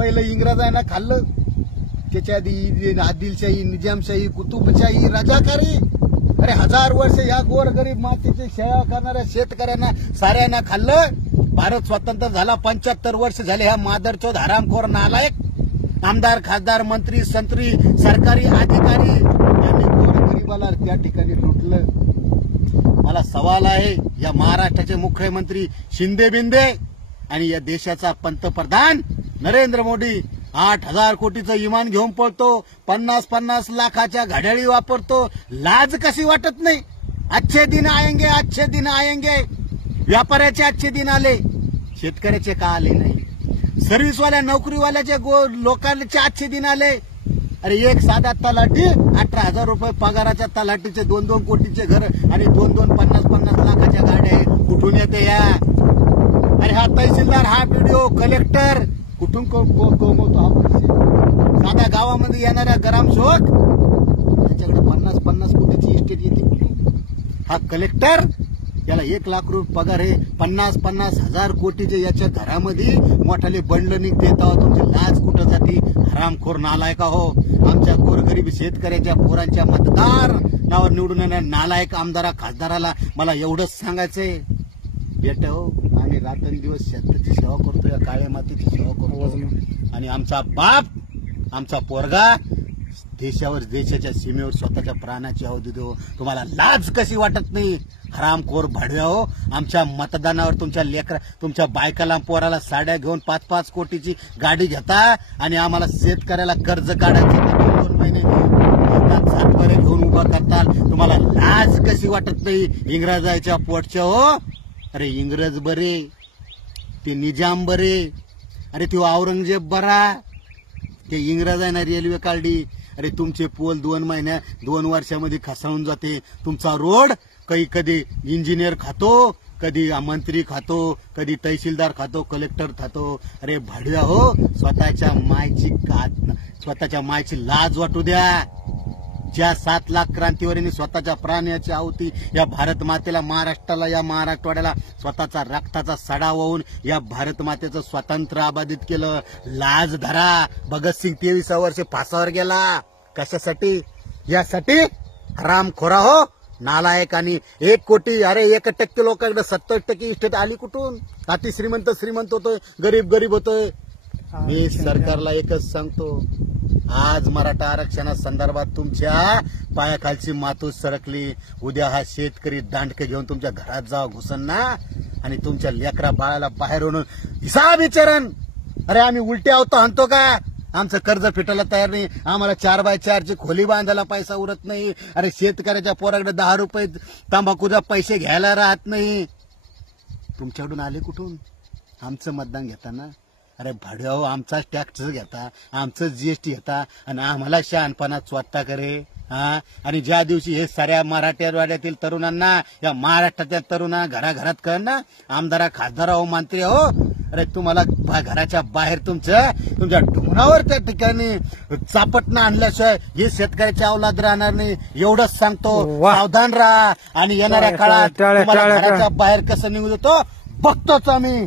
पहिलं इंग्रजांना खाल्लं, त्याच्या आधी आदिलशाही, निजामशाही, कुतुबशाही, रजाकारी. अरे 1000 वर्ष या गोरगरीब मातीची सेवा करणाऱ्या शेतकऱ्यांना साऱ्यांना खाल्लं. भारत स्वतंत्र झाला, 75 वर्ष झाले. ह्या मादरचोद हरामखोर नालायक आमदार, खासदार, मंत्री, संत्री, सरकारी अधिकारी यांनी गोरगरिबाला त्या ठिकाणी लुटलं. मला सवाल आहे, या महाराष्ट्राचे मुख्यमंत्री शिंदे बिंदे आणि या देशाचा पंतप्रधान नरेंद्र मोदी 8000 कोटीचं इमान घेऊन पळतो, 50-50 लाखाच्या घड्याळी वापरतो. लाज कशी वाटत नाही? अच्छे दिन आएंगे, अच्छे दिन आएंगे. व्यापाऱ्याचे अच्छे दिन आले, शेतकऱ्याचे का आले नाही? सर्व्हिसवाल्या, नोकरीवाल्याचे लोकांचे अच्छे दिन आले. अरे एक साधा तलाठी 18,000 रुपये पगाराच्या तलाठीचे 2-2 कोटीचे घर आणि 2-2 50-50 लाखाच्या गाड्या कुठून येते या? अरे हा तहसीलदार, हा बीडीओ, कलेक्टर कुठून कमवतो हा पैसे? साधा गावामध्ये येणाऱ्या ग्रामसेवक त्याच्याकडे 50-50 कोटीची इस्टेट येते कुठून? हा कलेक्टर, याला 1 लाख रुपये पगार आहे, 50-50 हजार कोटीचे याच्या घरामध्ये मोठाले बंड निघते. तेव्हा तुमची लाज कुठं जाती? हरामखोर नालायका हो. आमच्या गोरगरीब शेतकऱ्याच्या पोरांच्या मतदार नावावर निवडून येणाऱ्या नालायक आमदारा, खासदाराला मला एवढंच सांगायचंय, बेटा हो, आम्ही रात्रंदिवस शेताची सेवा करतो, या काळ्या मातीची सेवा करतो. आणि आमचा बाप, आमचा पोरगा देशावर, देशाच्या सीमेवर स्वतःच्या प्राणाची आहुती देतो. तुम्हाला लाज कशी वाटत नाही? हरामखोर भाडव्या हो. आमच्या मतदानावर तुमच्या लेकरा, तुमच्या बायकाला, पोराला साड्या घेऊन 5-5 कोटीची गाडी घेता आणि आम्हाला शेतकऱ्याला कर्ज काढायचं 2 महिने सातबारे घेऊन उभा करताल. तुम्हाला लाज कशी वाटत नाही? इंग्रजाच्या पोटच्या हो. अरे इंग्रज बरे, ते निजाम बरे, अरे ते औरंगजेब बरा, ते इंग्रजांना रेल्वे काढली. अरे तुमचे पोल 2 वर्षामध्ये खसाळून जाते. तुमचा रोड कधी इंजिनियर खातो, कधी मंत्री खातो, कधी तहसीलदार खातो, कलेक्टर खातो. अरे भाडव्या हो, स्वतःच्या मायची लाज वाटू द्या. ज्या 7 लाख क्रांतीवरील स्वतःच्या प्राण्याची आहुती या भारत मातेला, महाराष्ट्राला, या मराठवाड्याला स्वतःचा रक्ताचा सडा वाहून या भारत मातेचं स्वातंत्र्य अबाधित केलं. लाज धरा. भगतसिंग 23 वर्ष फासावर गेला. कशासाठी? यासाठी. हरामखोरा हो, नालायक. आणि 1 कोटी, अरे 1% लोकांकडे 70% इस्टेट आली कुठून? अति श्रीमंत होतोय, गरीब होतोय. मी सरकारला एकच सांगतो, आज मराठा आरक्षणा संदर्भात तुमच्या पायाखालची मातूस सरकली. उद्या हा शेतकरी दांडके घेऊन तुमच्या घरात जावा घुसन ना, आणि तुमच्या लेकरा बाळाला बाहेरून हिसाब विचारण. अरे आम्ही उलटे आहोत आणतो का? आमचं कर्ज फिटायला तयार नाही, आम्हाला 4x4ची खोली बांधायला पैसा उरत नाही. अरे शेतकऱ्याच्या पोराकडे 10 रुपये तंबाखूचा पैसे घ्यायला राहत नाही. तुमच्याकडून आले कुठून? आमचं मतदान घेताना. अरे भाड्या हो, आमचाच टॅक्स घेता, आमचं जीएसटी घेता आणि आम्हाला शहाणपणात स्वतः करे. आणि ज्या दिवशी हे साऱ्या मराठवाड्यातील तरुणांना, या महाराष्ट्राच्या तरुणांना घराघरात कळ ना, आमदारा, खासदार हो, मंत्री हो, अरे तुम्हाला घराच्या बाहेर तुमच्या ढोणावर त्या ठिकाणी चापटणं आणल्याशिवाय हे शेतकऱ्याच्या अवलाद राहणार नाही. एवढंच सांगतो, सावधान राहा. आणि येणाऱ्या काळात तुम्हाला घराच्या बाहेर कसं निघू देतो बघतोच आम्ही.